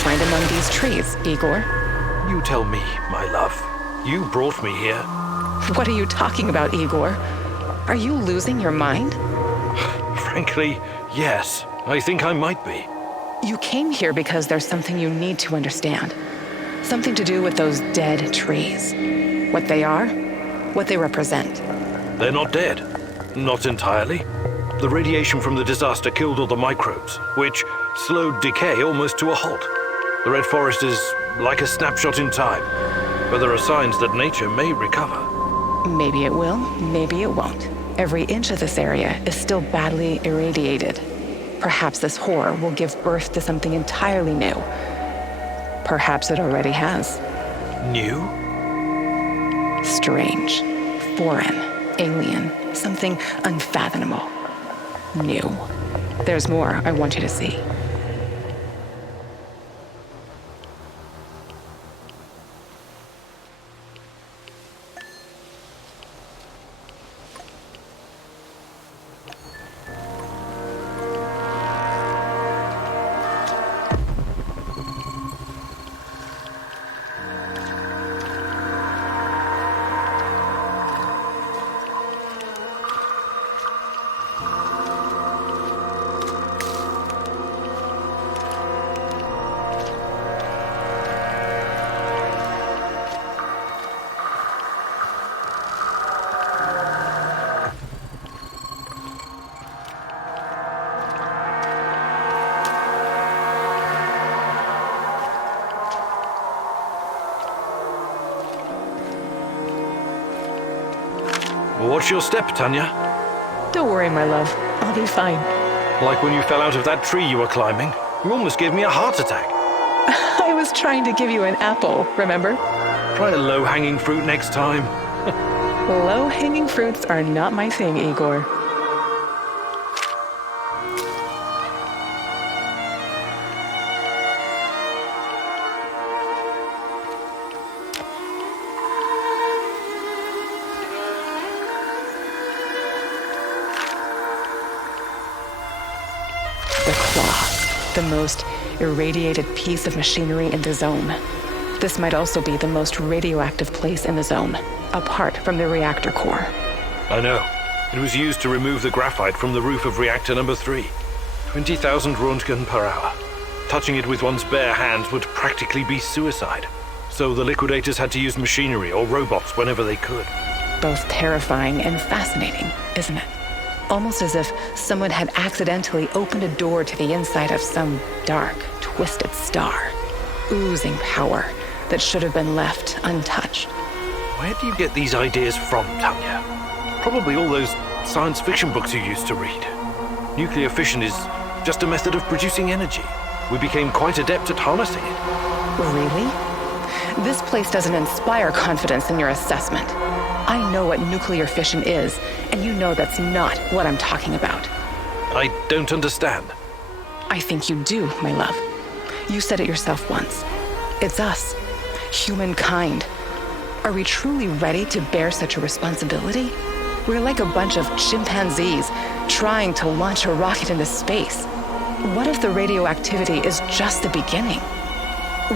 find among these trees, Igor? You tell me, my love. You brought me here. What are you talking about, Igor? Are you losing your mind? Frankly, yes. I think I might be. You came here because there's something you need to understand. Something to do with those dead trees. What they are, what they represent. They're not dead. Not entirely. The radiation from the disaster killed all the microbes, which slowed decay almost to a halt. The Red Forest is like a snapshot in time, but there are signs that nature may recover. Maybe it will, maybe it won't. Every inch of this area is still badly irradiated. Perhaps this horror will give birth to something entirely new. Perhaps it already has. New? Strange, foreign, alien, something unfathomable. New. There's more I want you to see. Watch your step, Tanya. Don't worry, my love. I'll be fine. Like when you fell out of that tree you were climbing. You almost gave me a heart attack. I was trying to give you an apple, remember? Try a low-hanging fruit next time. Low-hanging fruits are not my thing, Igor. The claw, the most irradiated piece of machinery in the zone. This might also be the most radioactive place in the zone, apart from the reactor core. I know. It was used to remove the graphite from the roof of reactor number 3. 20,000 Röntgen per hour. Touching it with one's bare hands would practically be suicide. So the liquidators had to use machinery or robots whenever they could. Both terrifying and fascinating, isn't it? Almost as if someone had accidentally opened a door to the inside of some dark, twisted star, oozing power that should have been left untouched. Where do you get these ideas from, Tanya? Probably all those science fiction books you used to read. Nuclear fission is just a method of producing energy. We became quite adept at harnessing it. Really? This place doesn't inspire confidence in your assessment. I know what nuclear fission is, and you know that's not what I'm talking about. I don't understand. I think you do, my love. You said it yourself once. It's us, humankind. Are we truly ready to bear such a responsibility? We're like a bunch of chimpanzees trying to launch a rocket into space. What if the radioactivity is just the beginning?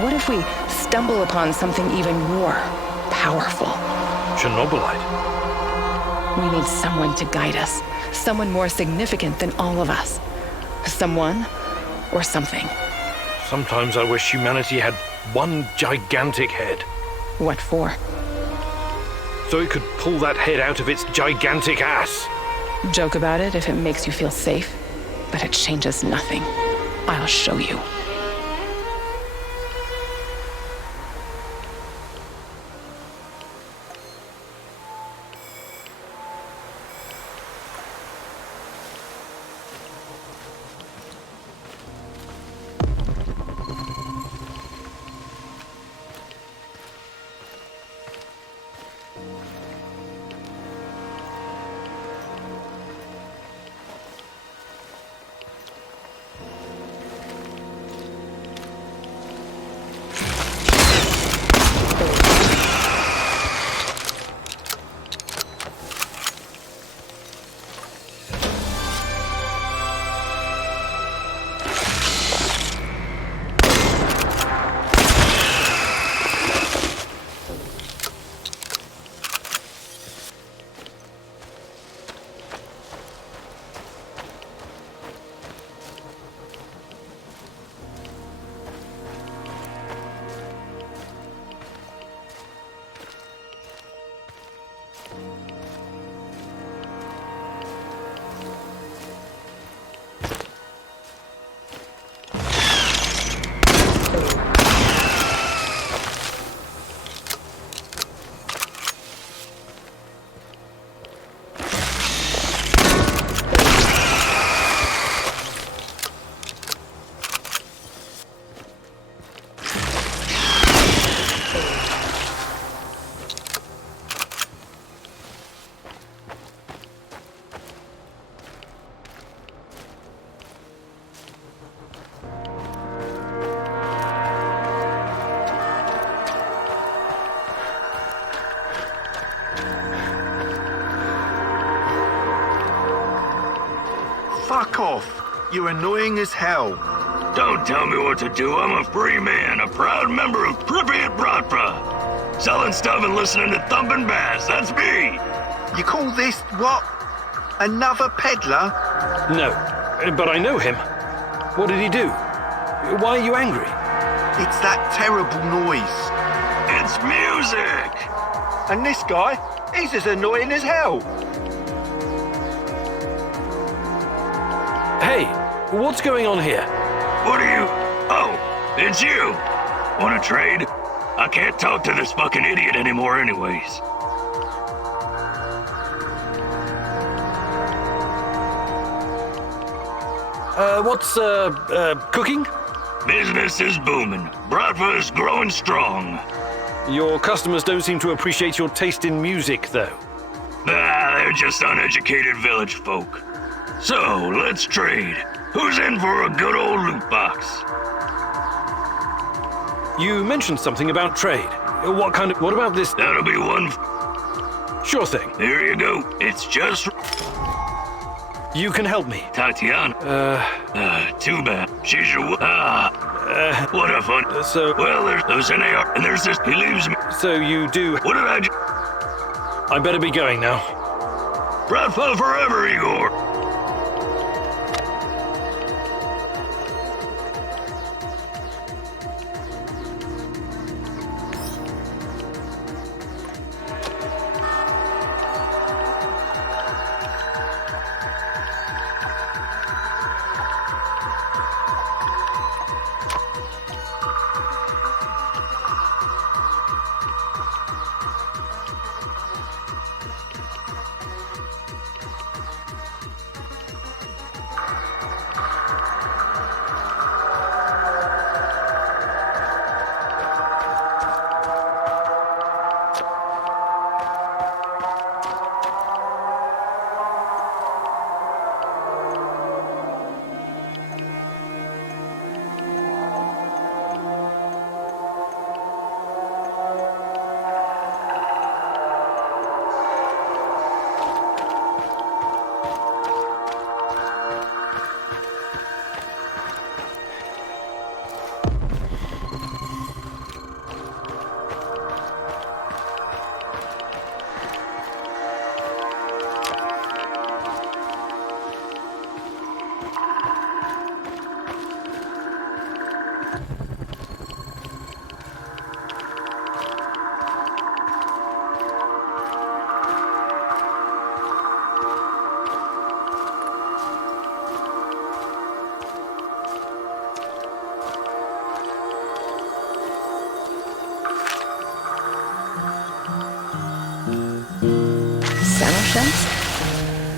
What if we stumble upon something even more powerful? Chernobylite. We need someone to guide us, someone more significant than all of us. Someone or something. Sometimes I wish humanity had one gigantic head. What for? So it could pull that head out of its gigantic ass. Joke about it if it makes you feel safe, but it changes nothing. I'll show you. Fuck off. You're annoying as hell. Don't tell me what to do. I'm a free man, a proud member of Pripyat Bratva. Selling stuff and listening to thumping bass. That's me. You call this what? Another peddler? No, but I know him. What did he do? Why are you angry? It's that terrible noise. It's music. And this guy, he's as annoying as hell. Hey, what's going on here? What are you? Oh, it's you. Want to trade? I can't talk to this fucking idiot anymore anyways. What's, cooking? Business is booming. Bratva is growing strong. Your customers don't seem to appreciate your taste in music, though. They're just uneducated village folk. So, let's trade. Who's in for a good old loot box? You mentioned something about trade. What about this? That'll be one. Sure thing. Here you go. It's just... You can help me. Tatyana. Too bad. She's your... what a fun... Well, there's an AR, and there's this... He leaves me... So you do... What did I... I better be going now. Bratva forever, Igor.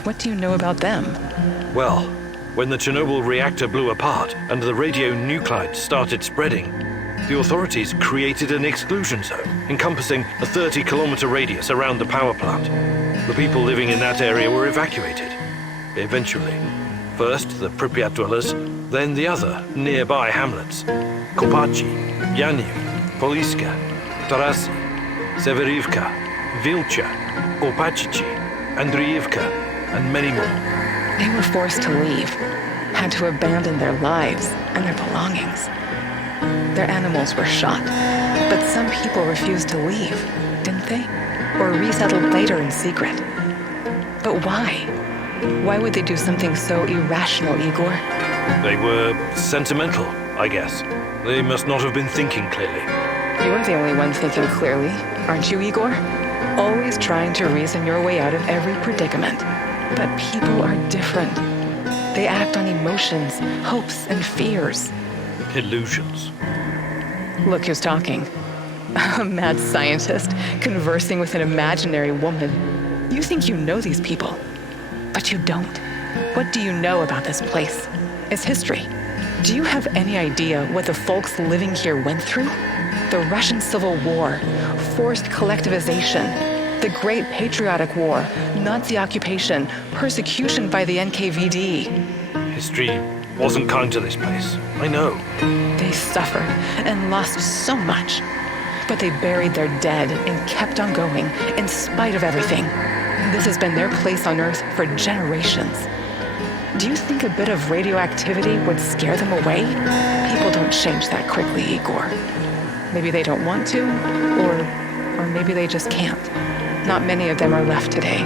What do you know about them? Well, when the Chernobyl reactor blew apart and the radionuclides started spreading, the authorities created an exclusion zone encompassing a 30-kilometer radius around the power plant. The people living in that area were evacuated. Eventually, first the Pripyat dwellers, then the other nearby hamlets: Kopachi, Yanyu, Poliska, Tarasi, Severivka, Vilcha, Opachichi, Andriivka, and many more. They were forced to leave, had to abandon their lives and their belongings. Their animals were shot, but some people refused to leave, didn't they? Or resettled later in secret. But why? Why would they do something so irrational, Igor? They were sentimental, I guess. They must not have been thinking clearly. You're the only one thinking clearly, aren't you, Igor? Always trying to reason your way out of every predicament. But people are different. They act on emotions, hopes, and fears. Illusions. Look who's talking. A mad scientist conversing with an imaginary woman. You think you know these people, but you don't. What do you know about this place? Its history? Do you have any idea what the folks living here went through? The Russian Civil War, forced collectivization, the Great Patriotic War, Nazi occupation, persecution by the NKVD. History wasn't kind to this place. I know. They suffered and lost so much, but they buried their dead and kept on going in spite of everything. This has been their place on Earth for generations. Do you think a bit of radioactivity would scare them away? People don't change that quickly, Igor. Maybe they don't want to, or maybe they just can't. Not many of them are left today.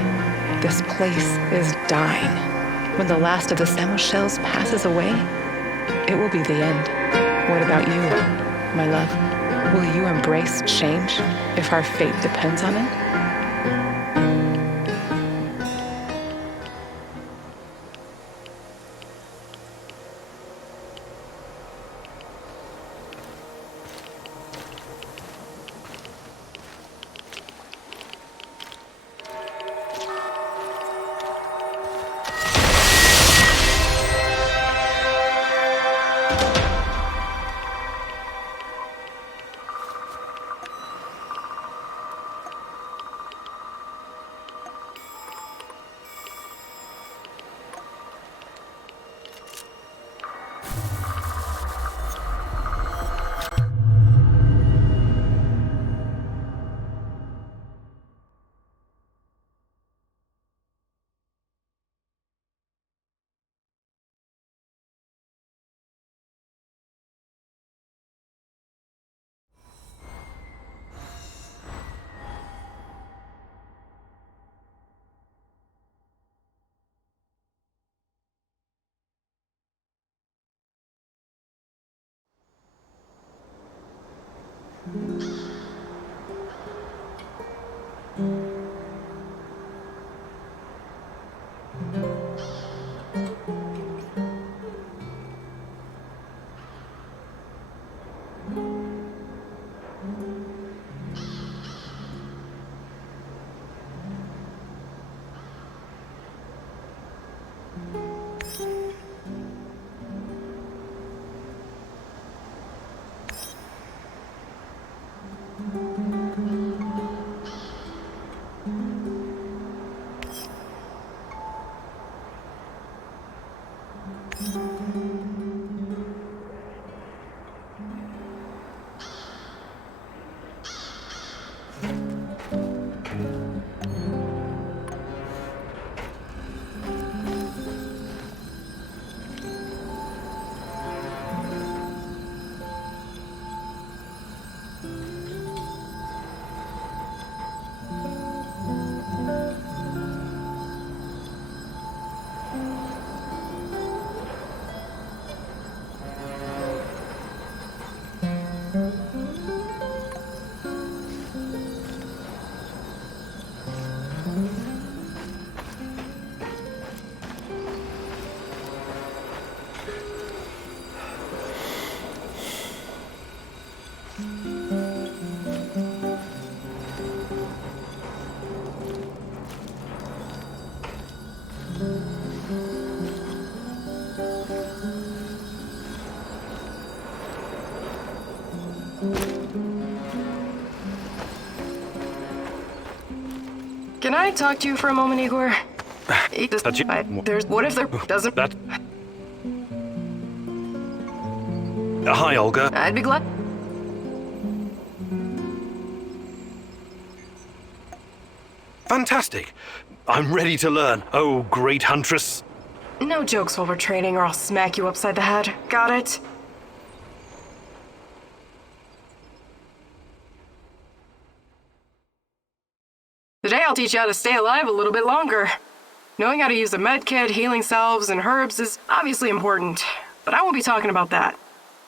This place is dying. When the last of the Samos shells passes away, it will be the end. What about you, my love? Will you embrace change if our fate depends on it? Can I talk to you for a moment, Igor? What if there doesn't... Hi, Olga. I'd be glad... Fantastic. I'm ready to learn. Oh, great huntress. No jokes while we're training or I'll smack you upside the head. Got it? Today I'll teach you how to stay alive a little bit longer. Knowing how to use a med kit, healing salves, and herbs is obviously important, but I won't be talking about that.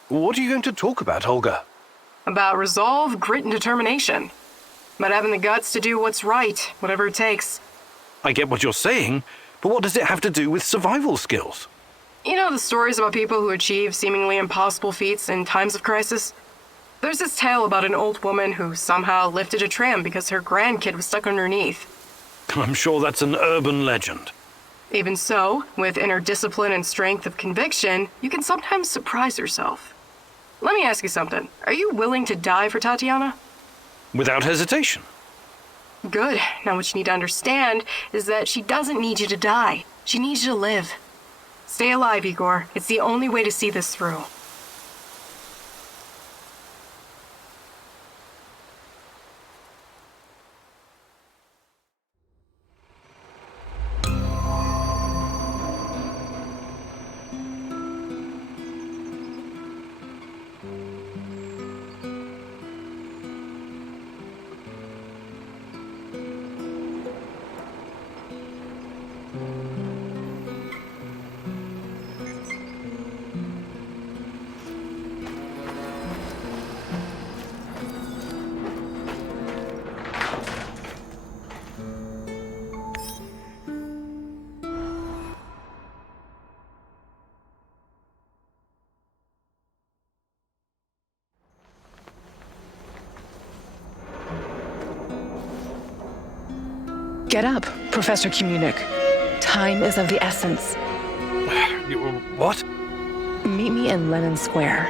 What are you going to talk about, Olga? About resolve, grit, and determination. About having the guts to do what's right, whatever it takes. I get what you're saying, but what does it have to do with survival skills? You know the stories about people who achieve seemingly impossible feats in times of crisis? There's this tale about an old woman who somehow lifted a tram because her grandkid was stuck underneath. I'm sure that's an urban legend. Even so, with inner discipline and strength of conviction, you can sometimes surprise yourself. Let me ask you something. Are you willing to die for Tatyana? Without hesitation. Good. Now what you need to understand is that she doesn't need you to die. She needs you to live. Stay alive, Igor. It's the only way to see this through. Get up, Professor Khymynuk. Time is of the essence. What? Meet me in Lenin Square.